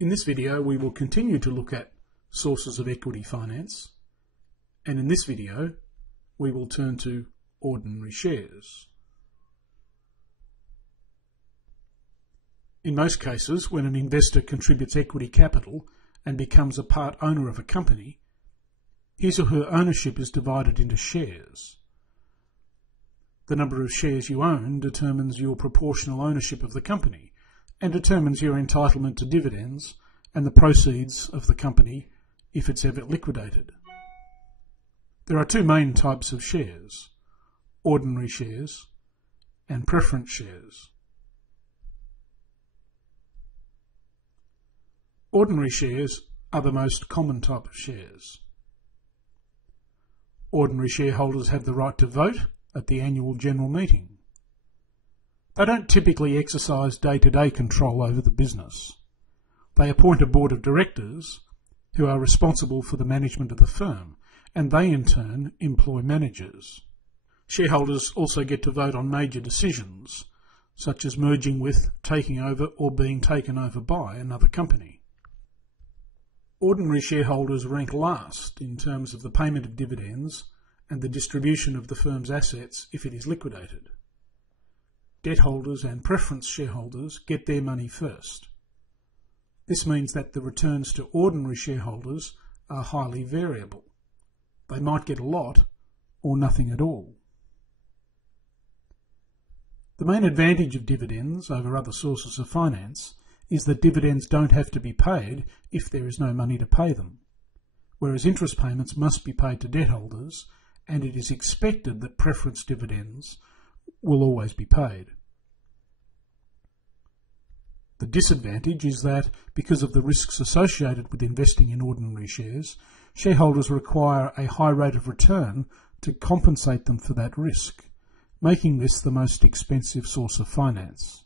In this video, we will continue to look at sources of equity finance, and in this video, we will turn to ordinary shares. In most cases, when an investor contributes equity capital and becomes a part owner of a company, his or her ownership is divided into shares. The number of shares you own determines your proportional ownership of the company and determines your entitlement to dividends and the proceeds of the company if it's ever liquidated. There are two main types of shares: ordinary shares and preference shares. Ordinary shares are the most common type of shares. Ordinary shareholders have the right to vote at the annual general meeting. They don't typically exercise day-to-day control over the business. They appoint a board of directors who are responsible for the management of the firm, and they in turn employ managers. Shareholders also get to vote on major decisions, such as merging with, taking over, or being taken over by another company. Ordinary shareholders rank last in terms of the payment of dividends and the distribution of the firm's assets if it is liquidated. Debt holders and preference shareholders get their money first. This means that the returns to ordinary shareholders are highly variable. They might get a lot or nothing at all. The main advantage of dividends over other sources of finance is that dividends don't have to be paid if there is no money to pay them, whereas interest payments must be paid to debt holders, and it is expected that preference dividends will always be paid. The disadvantage is that, because of the risks associated with investing in ordinary shares, shareholders require a high rate of return to compensate them for that risk, making this the most expensive source of finance.